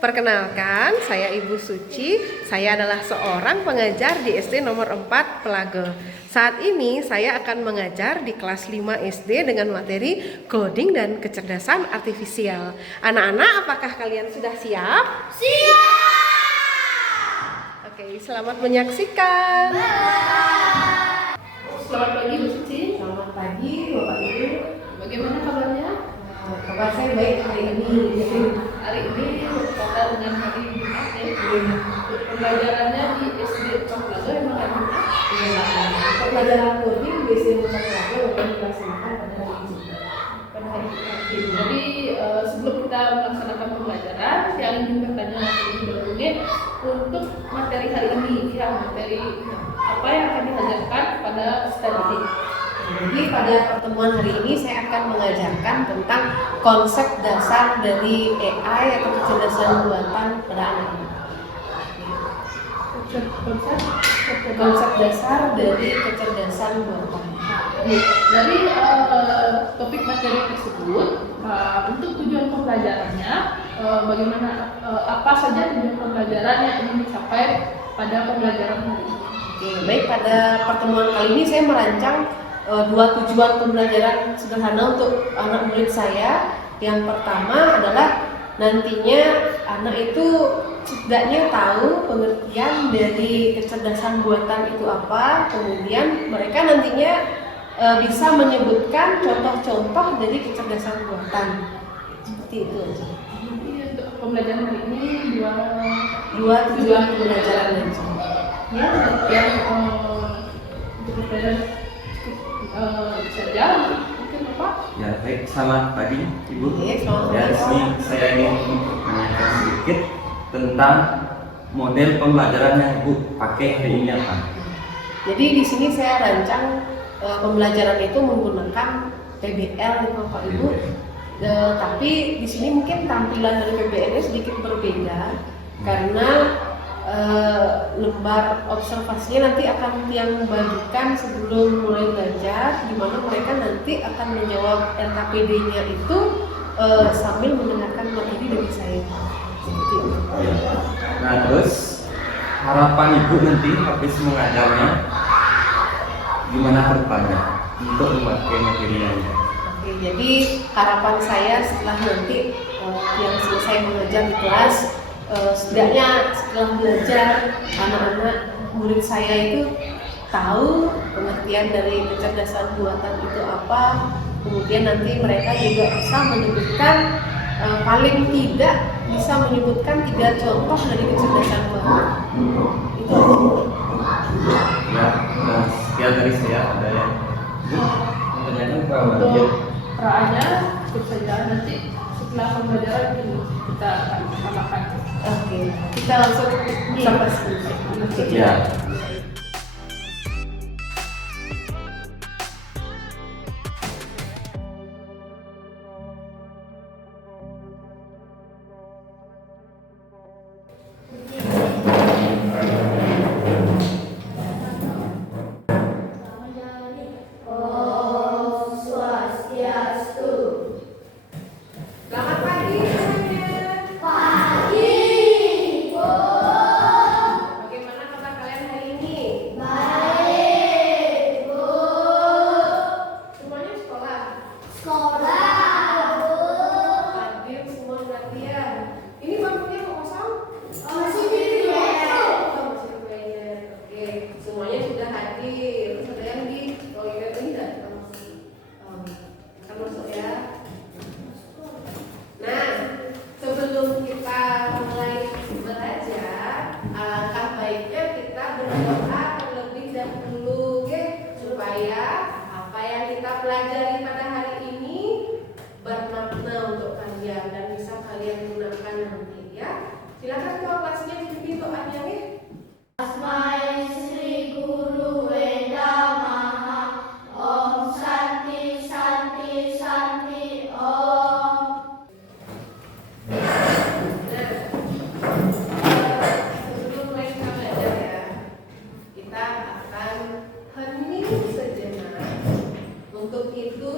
Perkenalkan, saya Ibu Suci. Saya adalah seorang pengajar di SD nomor 4 Pelage. Saat ini saya akan mengajar di kelas 5 SD dengan materi coding dan kecerdasan artifisial. Anak-anak, apakah kalian sudah siap? Siap! Oke, selamat menyaksikan. Selamat pagi Bu Suci. Selamat pagi Bapak Ibu. Bagaimana kabarnya? Kabar saya baik hari ini. Hari ini berkaitan dengan hari Jumat ya. Pembelajarannya di SD Pelage memang hari Jumat. Pembelajaran coding di SD nomor 4 Pelage akan dilaksanakan pada hari Jumat. Jadi sebelum kita melaksanakan pembelajaran, saya ingin bertanya terlebih dahulu untuk materi hari ini, ya materi apa yang akan diajarkan pada studi. Jadi pada pertemuan hari ini saya akan mengajarkan tentang konsep dasar dari AI atau kecerdasan buatan pada anak-anak. Konsep dasar dari kecerdasan buatan. Dari topik materi tersebut, untuk tujuan pembelajarannya, bagaimana apa saja tujuan pembelajaran yang ingin dicapai pada pembelajaran hari ini? Oke, baik, pada pertemuan kali ini saya merancang dua tujuan pembelajaran sederhana untuk anak murid saya. Yang pertama adalah nantinya anak itu setidaknya tahu pengertian dari kecerdasan buatan itu apa, kemudian mereka nantinya bisa menyebutkan contoh-contoh dari kecerdasan buatan. Seperti itu aja. Jadi untuk pembelajaran hari ini Dua tujuan pembelajaran aja. ya yang untuk pembelajaran saja mungkin Bapak. Ya, baik, selamat pagi Ibu. Oke, selamat Ya, di pagi. sini saya ingin menanyakan sedikit tentang model pembelajaran yang Ibu pakai hari ini apa? Jadi di sini saya rancang pembelajaran itu menggunakan PBL nih Bapak Ibu. Tapi di sini mungkin tampilan dari PBL-nya sedikit berbeda karena lembar observasinya nanti akan yang bagikan sebelum mulai belajar, di mana mereka nanti akan menjawab LKPD-nya itu sambil mendengarkan materi dari saya. Seperti itu. Nah, terus harapan Ibu nanti habis mengajarnya gimana ke depannya untuk memakai materinya? Oke, jadi harapan saya setelah nanti yang selesai mengajar di kelas, setidaknya setelah belajar anak-anak murid saya itu tahu pengertian dari kecerdasan buatan itu apa, kemudian nanti mereka juga bisa menyebutkan paling tidak bisa menyebutkan 3 contoh dari kecerdasan buatan itu aja. Ya, sekian dari saya. Ada yang menanyakan ke Untuk peraannya cukup saja, nanti setelah pembelajaran kita akan tambahkan. Oke, kita langsung sampai sini. Ya. Selamat pagi semuanya. Bagaimana kabar kalian hari ini? Semuanya sekolah? Hadir semua perhatian. Ini bangkunya kok kosong? Oh, masih dibayar. Oke, semuanya sudah hadir. Terus ada yang di toilet ini enggak? Kita masuk ya. Nah, sebelum kita mulai belajar, alangkah baiknya kita berdoa terlebih dahulu, supaya apa yang kita pelajari pada hari ini bermakna untuk kalian dan bisa kalian gunakan nanti ya. Silakan ketua kelasnya dipimpin doanya ya. Asmai Sri Guru Weda Maha Om Santi Santi Santi Om. Sebelum mulai kita belajar ya, kita akan hening sejenak. Untuk itu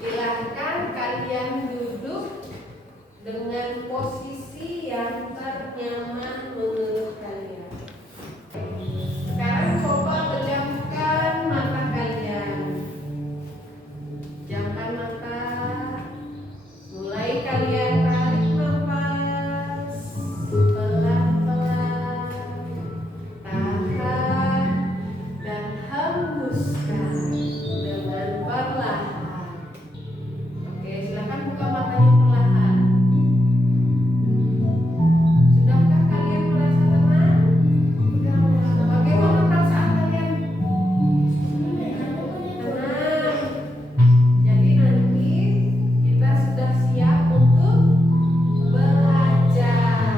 silakan kalian duduk dengan posisi yang ternyaman menurut kalian? Sekarang coba pejamkan mata kalian. Pejamkan mata. Mulai kalian tarik nafas pelan-pelan, tahan dan hembuskan dengan perlahan. Oke, silakan buka matanya perlahan. Sudahkah kalian merasa tenang? Bagaimana perasaan kalian? Tenang. Jadi nanti kita sudah siap untuk belajar.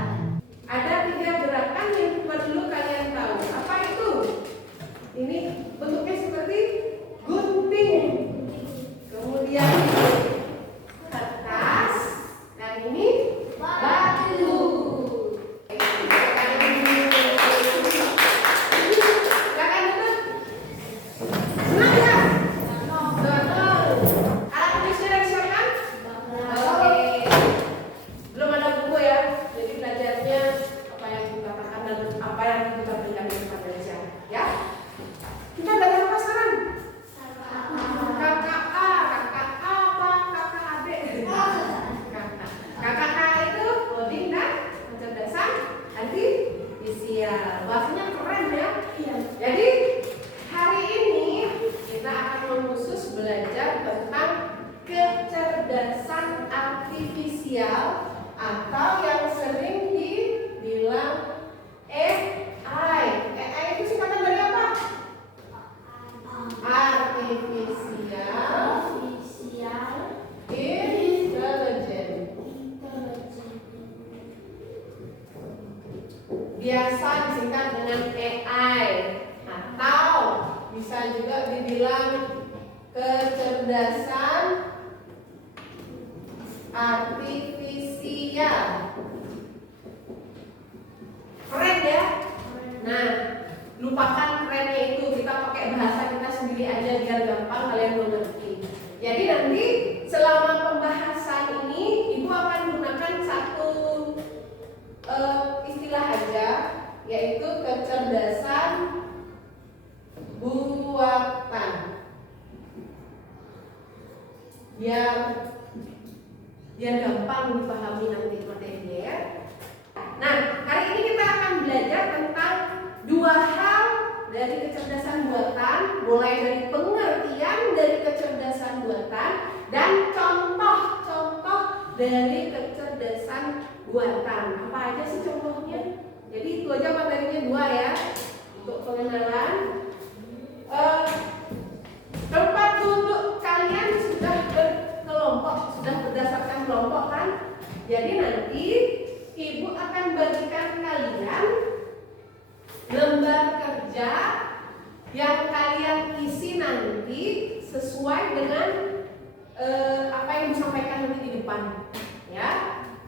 Ada 3 gerakan yang perlu kalian tahu. Apa itu? Ini bentuknya seperti gunting. Kemudian kertas dan ini batu. Silakan duduk. Senang ya? Senang. Alat tulisnya disiapkan? Oke. Belum ada buku ya, jadi belajarnya apa yang kita katakan dan apa yang kita berikan kepada Indonesia. Ya. Kita belajar apa sekarang? Kakak A, kakak apa, kakak adik? Kakak A itu coding dan kecerdasan artifisial. Bahasanya keren ya. Jadi hari ini kita akan khusus belajar tentang kecerdasan artifisial atau yang sering dibilang AI. AI itu singkatan dari apa? Artificial Intelligence. Biasa disingkat dengan AI atau bisa juga dibilang kecerdasan artifisial. Keren ya? Nah, lupakan kerennya itu, kita pakai bahasa kita sendiri aja biar gampang kalian mengerti. Jadi nanti selama pembahasan ini Ibu akan menggunakan satu istilah aja, yaitu kecerdasan buatan. Biar gampang dipahami nanti materinya ya. Nah, hari ini kita akan belajar tentang 2 hal dari kecerdasan buatan, mulai dari pengertian dari kecerdasan buatan dan contoh-contoh dari kecerdasan buatan. Apa aja sih contohnya? Jadi itu aja materinya 2 ya, untuk pengenalan. Tempat duduk kalian sudah berkelompok, sudah berdasarkan kelompok kan? Jadi nanti Ibu akan bagikan kalian lembar kerja yang kalian isi nanti sesuai dengan apa yang disampaikan nanti di depan ya.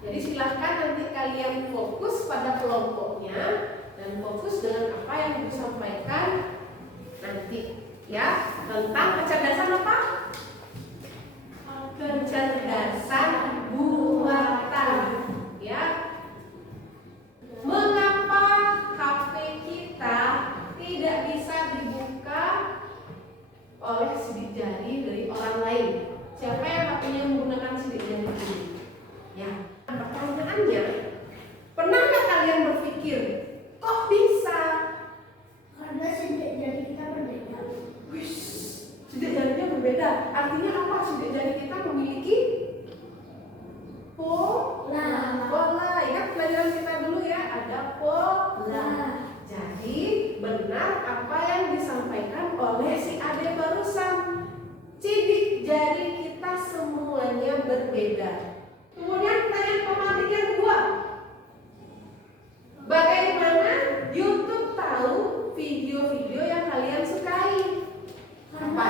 Jadi silahkan nanti kalian fokus pada kelompoknya dan fokus dengan apa yang disampaikan nanti ya, tentang kecerdasan apa? Kecerdasan buatan ya. Mengapa HP kita tidak bisa dibuka oleh sidik jari dari orang lain? Siapa yang HP-nya menggunakan sidik jari ini? Ya, pertanyaannya, pernah nggak kalian berpikir, kok bisa? Karena sidik jari kita berbeda. Wish, sidik jarinya berbeda. Artinya apa? Sidik jari kita memiliki pola. Ingat pelajaran kita dulu ya, ada pola. Jadi benar apa yang disampaikan oleh si Ade barusan. Sidik jari kita semuanya berbeda. Kemudian pertanyaan pematik yang kedua, bagaimana YouTube tahu video-video yang kalian sukai? Apa?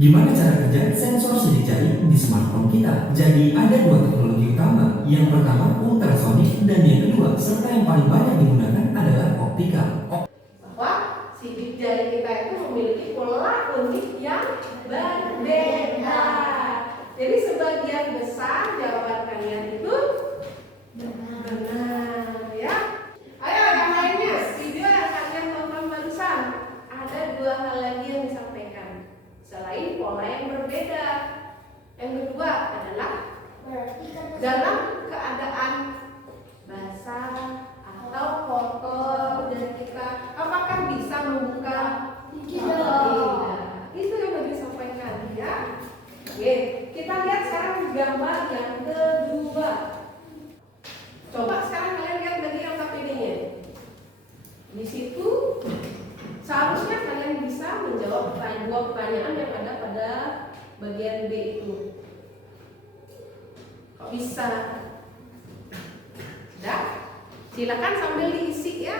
Gimana cara kerja sensor sidik jari di smartphone kita? Jadi ada dua teknologi utama. Yang pertama ultrasonik dan yang kedua serta yang paling banyak digunakan adalah optikal. Bahwa sidik jari kita itu memiliki pola unik yang berbeda. Jadi sebagian besar jawaban kalian itu benar ya. Ayo yang lainnya, video yang kalian tonton barusan ada dua hal lagi yang disampaikan selain pola yang berbeda. Yang kedua adalah Berarti kan dalam keadaan basah atau kotor dan kita apakah bisa membuka? Tidak. Itu yang harus disampaikan ya. Oke, kita lihat sekarang gambar yang kedua. Coba sekarang kalian lihat lagi yang KPD-nya. Di situ seharusnya kalian bisa menjawab dua pertanyaan yang ada pada bagian B itu. Kok bisa? Sudah? Silakan sambil diisi ya.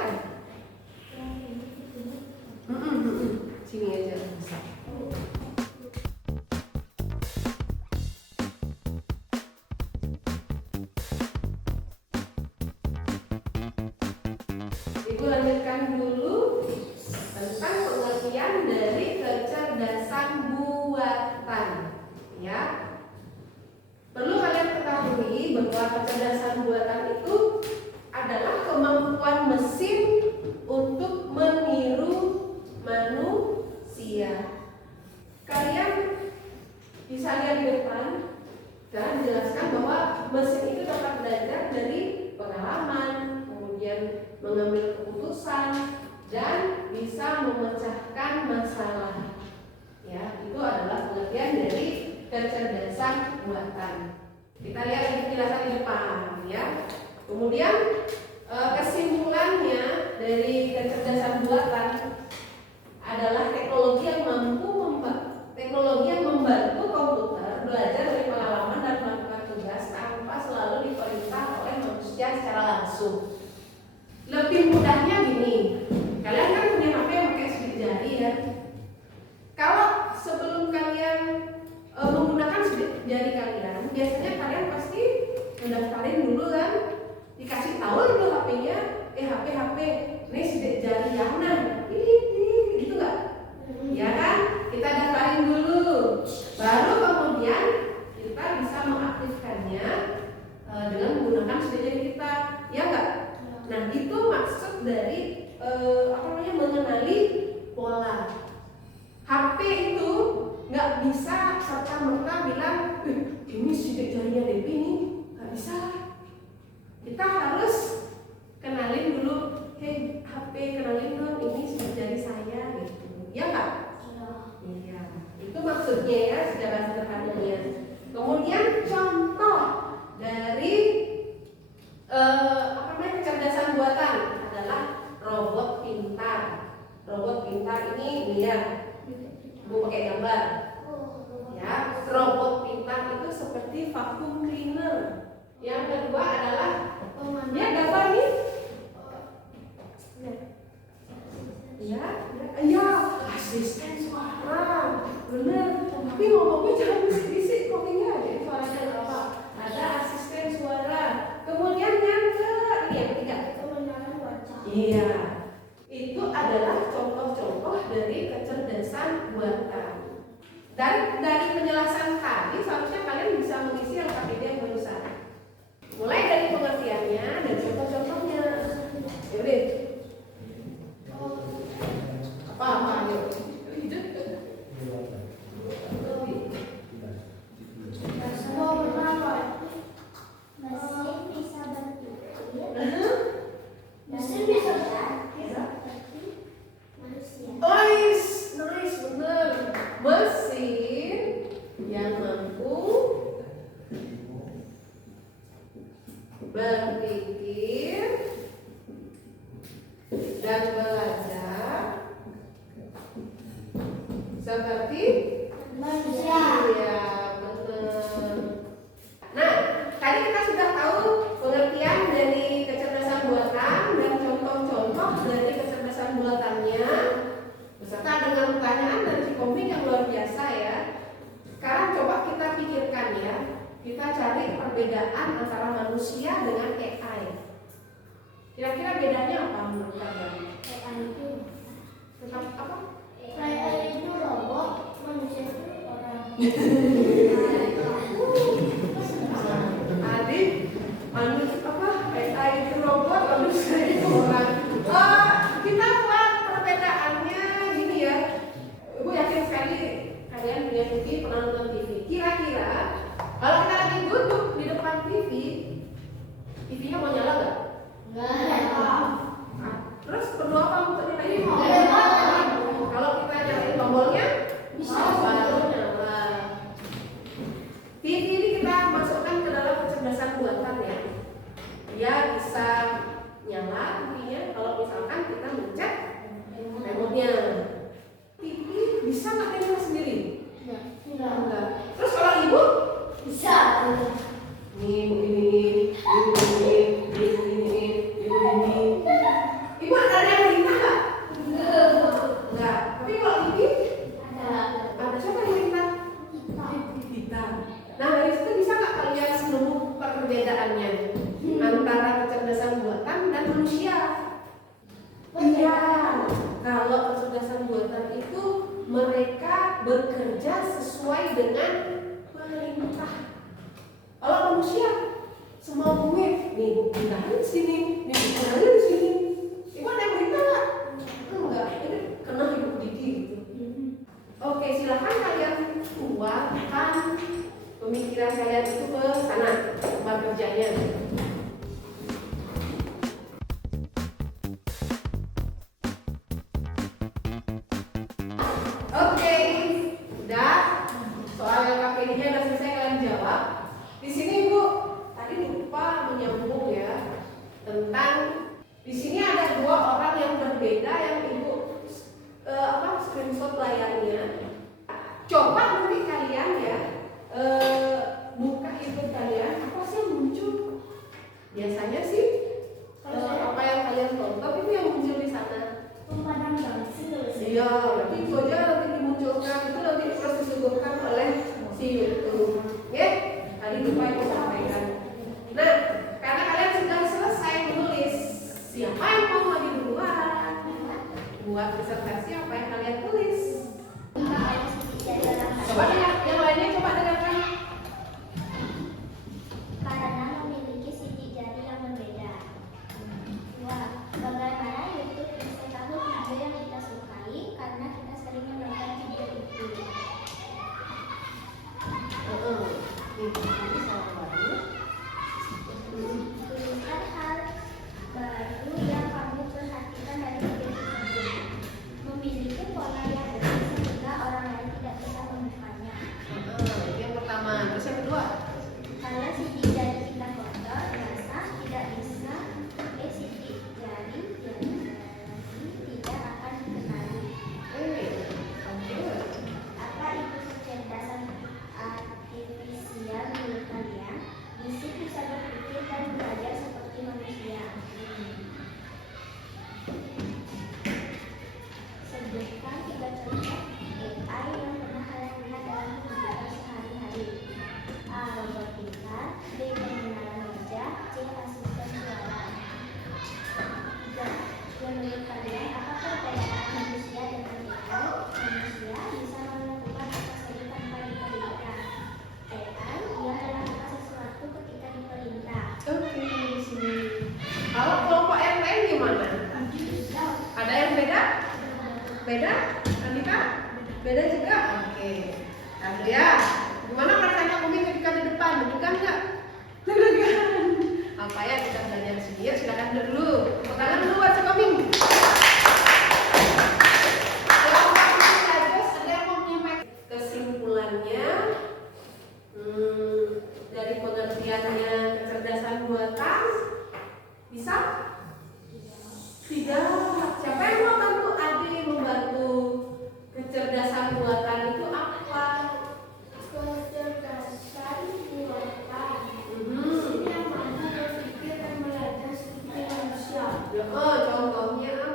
Sini aja bisa. Ibu lanjutkan dulu tentang pengertian dari kecerdasan buatan ya. Perlu kalian ketahui bahwa kecerdasan buatan itu adalah kemampuan mesin untuk meniru manusia. Kalian bisa lihat di depan karena dijelaskan bahwa mesin itu dapat belajar dari pengalaman, kemudian mengambil keputusan dan bisa memecahkan masalah. Ya, itu adalah pengertian dari kecerdasan buatan. Kita lihat lagi penjelasan di depan ya. Kemudian kesimpulannya dari kecerdasan buatan adalah teknologi yang membantu komputer belajar dari pengalaman dan melakukan tugas tanpa selalu diperintah oleh manusia secara langsung. Lebih mudahnya gini, kalian kan punya HP yang pakai sidik jari ya. Kalau sebelum kalian menggunakan sidik jari kalian, biasanya kalian pasti mendaftarin dulu kan, dikasih tahu dulu HP-nya, HP ini sidik jari yang mana, ini gitu nggak? Ya kan? Kita daftarin dulu, baru kemudian kita bisa mengaktifkannya dengan menggunakan sidik jari kita, ya nggak? Nah itu maksud dari mengenali pola. HP itu nggak bisa serta merta bilang, ini sidik jarinya Devi nih, nggak bisa. Kita harus kenalin dulu, hey HP kenalin dong, ini sidik jari saya gitu, ya nggak? Iya. Itu maksudnya ya secara sederhananya. Kemudian contoh dari kecerdasan buatan adalah robot pintar. Robot pintar ini lihat, Bu pakai gambar. Ya, robot pintar itu seperti vacuum cleaner. Yang kedua adalah dia gambar nih. Ya, asisten suara. Bener. Tapi ngomongnya jangan bisik-bisik, kopinya jadi suaranya apa? Ada asisten suara. Kemudian yang ketiga. Iya. Itu adalah contoh-contoh dari kecerdasan buatan. Dan dari penjelasan tadi seharusnya kalian bisa mengisi LKPD yang barusan. Mulai dari pengertiannya dan contoh-contohnya. Yaudah. Apa yuk? Mesin bisa berarti manusia. Nice, bener. Mesin yang mampu berpikir dan belajar seperti Manusia. iya, bener. Nah, tadi kita sudah tahu pengertian dari kecerdasan buatan dan contoh-contoh dari kecerdasan buatannya beserta dengan pertanyaan dari si komik yang luar biasa ya. perbedaan antara manusia dengan AI. Kira-kira bedanya apa menurut kalian? AI itu Tentang apa? AI itu robot, manusia itu orang. Adik, manusia apa? AI itu robot, manusia itu orang. Kita buat perbedaannya gini ya. Ibu yakin sekali kalian punya TV, pernah nonton TV. Kira-kira kalau kita lagi duduk di depan TV, TV-nya mau nyala nggak? Enggak. Terus perlu apa untuk nyalain? Nyalain. Kalau kita nyalain tombolnya, Bisa. baru nyala. TV ini kita masukkan ke dalam kecerdasan buatan ya. Dia bisa nyala TV-nya kalau misalkan kita mencet remote-nya. TV bisa nggak dia nyala sendiri? Enggak. Terus kalau ibu? Bisa. Nih, begini, begini. Ibu ada yang merintah nggak? Enggak. Tapi kalau TV, ada siapa yang merintah? Kita. Nah dari situ bisa nggak kalian nemu perbedaannya antara kecerdasan buatan dan manusia? Iya. Kalau kecerdasan buatan itu mereka bekerja sesuai dengan perintah. Kalau manusia semua gue, nih pindahin di sini, nih pindahin di sini. Ibu ada yang merintah nggak? Enggak. Ini kena ibu Didi gitu. Oke, silakan kalian tuangkan pemikiran kalian itu ke sana tempat kerjanya. Oke, udah. Soal KPD-nya udah selesai kalian jawab. Di sini Ibu tadi lupa menyambung ya tentang di sini ada dua orang yang berbeda yang Ibu screenshot layarnya. Coba nanti kalian ya buka itu kalian apa sih yang muncul? Biasanya sih apa yang kalian tonton itu yang muncul di sana. Pemadam langsung. Iya, nanti itu aja nanti dimunculkan itu nanti terus disuguhkan oleh si YouTube. Oke? Tadi lupa yang sampaikan. Nah, karena kalian sudah selesai menulis, siapa yang mau lagi duluan? Buat disertasi apa yang kalian tulis? Coba dengar, yang lainnya coba dengarkan. Karena memiliki sidik jari yang berbeda. 2. Bagaimana YouTube bisa tahu video yang kita sukai karena kita sering menonton video itu. Nanti salah baru. Tuliskan hal baru yang kamu perhatikan dari video tersebut. Memiliki pola yang benar sehingga orang lain tidak bisa menemukannya. Yang pertama, terus yang kedua. Kalau sidik jari kita kotor, basah, tidak bisa pakai sidik jari tidak akan dikenali. Apa itu kecerdasan artifisial menurut kalian? Mesin bisa berpikir dan belajar seperti manusia. Sebutkan 3 contoh AI yang pernah kalian lihat dalam kehidupan sehari-hari. A. Robotika. B. Pengenalan wajah. C. Asisten suara. 3. Menurut kalian, apa perbedaan manusia dengan AI? Manusia bisa melakukan apa saja tanpa diperintah. AI, dia melakukan sesuatu ketika diperintah. Oke, di sini. Kalau kelompok yang lain gimana? Ada yang beda? Beda? Andika? Beda juga? Oke. Lalu ya, gimana perasaannya Umi ketika di depan? Deg-degan nggak? Deg-degan. Apa ya kita belajar di sini? Ya silakan dulu. Tepuk tangan dulu buat si Koming. Ada yang mau menyampaikan kesimpulannya dari pengertiannya kecerdasan buatan bisa? Tidak. Siapa yang mau bantu adik membantu kecerdasan buatan itu apa? Kecerdasan buatan. Hmm. Yang mampu berpikir dan belajar seperti manusia. Contohnya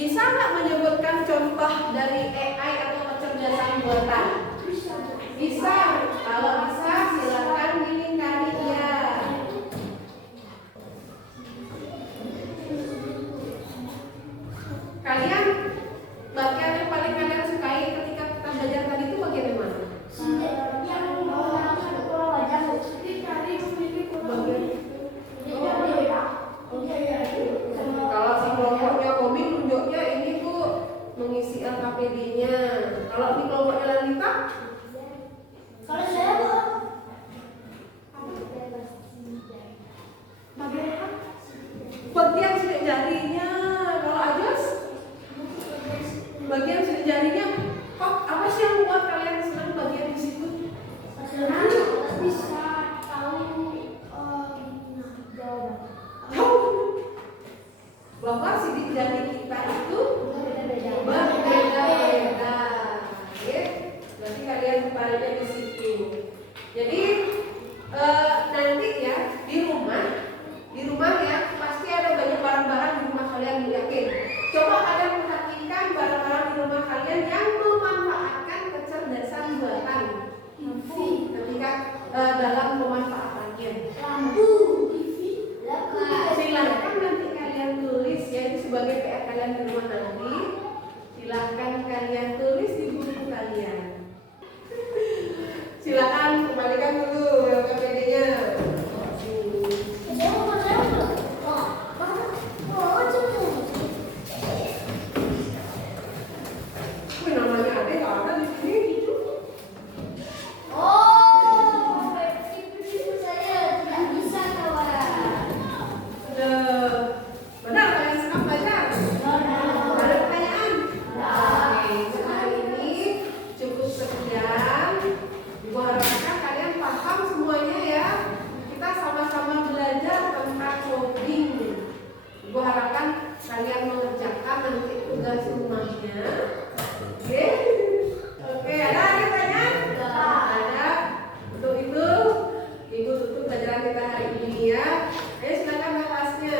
Bisa nggak menyebutkan contoh dari AI atau kecerdasan buatan? Bisa. Kalau bisa silakan dilingkari ya. Kalian bagian yang paling kalian sukai ketika kita belajar tadi itu bagian yang mana? Kalau si kelompoknya komik nunjuknya ini tuh mengisi LKPD-nya. Kalau di kelompoknya Lalita, Kalau saya bagian sidik jarinya. Kalau Ajos, bagian sidik jarinya. Kok apa sih yang membuat kalian senang bagian di situ? bisa tahu jawaban. Bahwa sidik jari kita itu Berbeda-beda. berbeda-beda. Oke, berarti kalian kembalinya di situ. Jadi nanti ya di rumah ya pasti ada banyak barang-barang di rumah kalian, yakin. Coba kalian perhatikan barang-barang di rumah kalian yang memanfaatkan kecerdasan buatan. Ketika dalam pemanfaatannya. Lampu, TV, laptop. Silakan nanti kalian tulis ya, itu sebagai PR kalian di rumah nanti. Silakan kalian tulis di buku kalian. Silakan kembalikan dulu LKPD-nya. Saya mau makan dulu. Wih, namanya Ade nggak ada di sini. Ibu saya tidak bisa kawan. Benar kalian senang belajar? Ada pertanyaan? Oke, hari ini cukup sekian. Ibu harapkan kalian paham semuanya ya. Kita sama-sama belajar tentang coding. Ibu harapkan kalian mengerjakan nanti tugas rumahnya. Oke? Oke, ada pertanyaan? Ada. Untuk itu, Ibu tutup pelajaran kita hari ini ya. Ayo silakan kelasnya.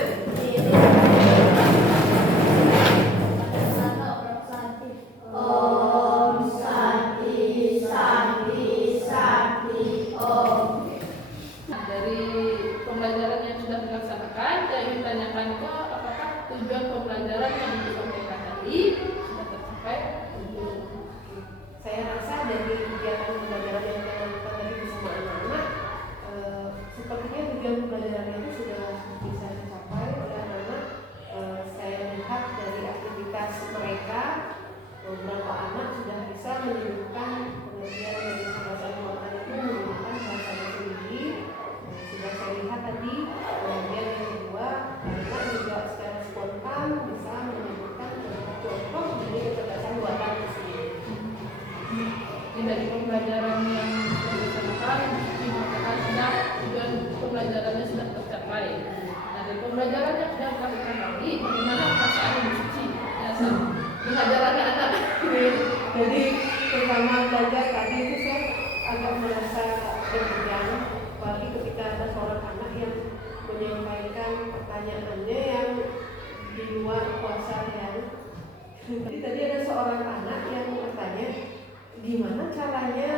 Om Santi Santi Santi Om. Dari pembelajaran yang sudah dilaksanakan, saya ingin tanyakan itu apakah tujuan pembelajaran yang disampaikan tadi sudah tercapai? Saya rasa dari kegiatan pembelajaran yang kita lakukan tadi bersama anak-anak, sepertinya tujuan pembelajaran itu sudah bisa dicapai oleh anak-anak. Saya lihat dari aktivitas mereka, beberapa anak sudah bisa menunjukkan pengertian dari bahasa buatan itu menggunakan bahasanya sendiri. Sudah saya lihat tadi, kemudian yang kedua, anak juga secara spontan bisa menyebutkan contoh dari kecerdasan buatan itu sendiri. Dari pembelajaran yang sudah dilaksanakan, dinyatakan sudah tujuan pembelajarannya sudah tercapai. Nah, dari pembelajaran yang sudah dilakukan tadi, bagaimana perasaan Ibu Suci? Ya, pembelajarannya anak. Jadi pertama belajar tadi itu saya agak merasa deg-degan, apalagi ketika ada seorang anak yang menyampaikan pertanyaannya yang di luar kuasa yang. Jadi tadi ada seorang anak yang bertanya, gimana caranya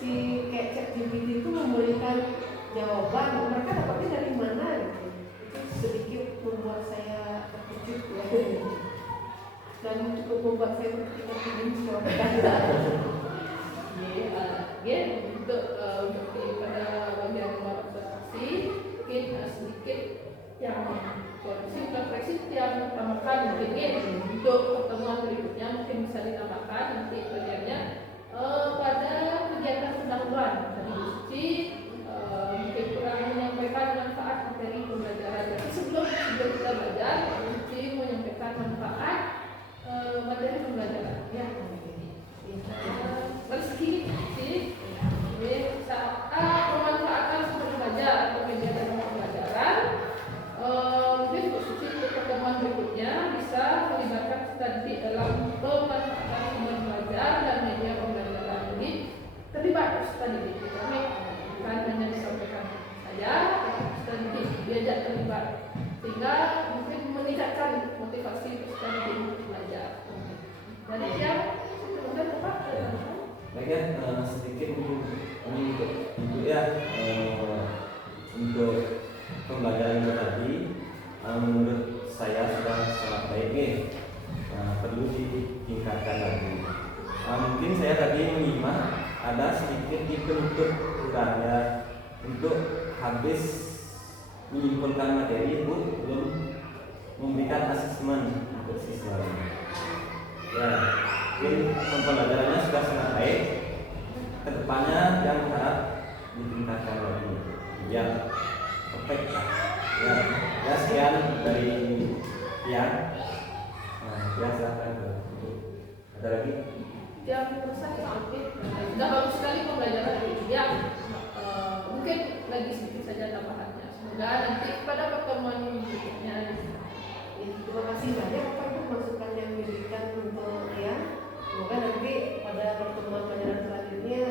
si kayak ChatGPT itu memberikan jawaban, mereka dapatnya dari mana gitu. Itu sedikit membuat saya terkejut ya. Dan cukup membuat saya berpikir ini soal Untuk pada bagian presentasi mungkin sedikit yang refleksi yang ditambahkan mungkin untuk pertemuan berikutnya mungkin bisa ditambahkan nanti bagiannya pada kegiatan pendahuluan tadi Suci mungkin kurang menyampaikan manfaat materi pembelajaran. Jadi sebelum kita belajar Suci menyampaikan manfaat materi pembelajaran ya. Meski saat pemanfaatan sumber belajar atau kegiatan pembelajaran mungkin Bu Suci untuk pertemuan berikutnya bisa melibatkan kita di dalam pemanfaatan sumber belajar dan media pembelajaran. Jadi terlibat peserta didik, kami bukan hanya disampaikan saja, peserta didik diajak terlibat sehingga mungkin meningkatkan motivasi peserta didik. perlu ditingkatkan lagi. Mungkin saya tadi menyimak ada sedikit di penutup udaranya untuk habis menyimpulkan materi, Bu belum memberikan asesmen untuk siswa. Ya, mungkin pembelajarannya sudah sangat baik. Kedepannya yang harap ditingkatkan lagi biar perfect lah. Ya sekian dari Tian. Ya silakan. Ada lagi? Yang menurut saya sudah bagus sekali pembelajaran ini. Ya, mungkin lagi sedikit saja tambahannya. Semoga nanti pada pertemuan berikutnya. Terima kasih banyak Pak Ibu masukan yang diberikan untuk ya. Semoga nanti pada pertemuan pelajaran selanjutnya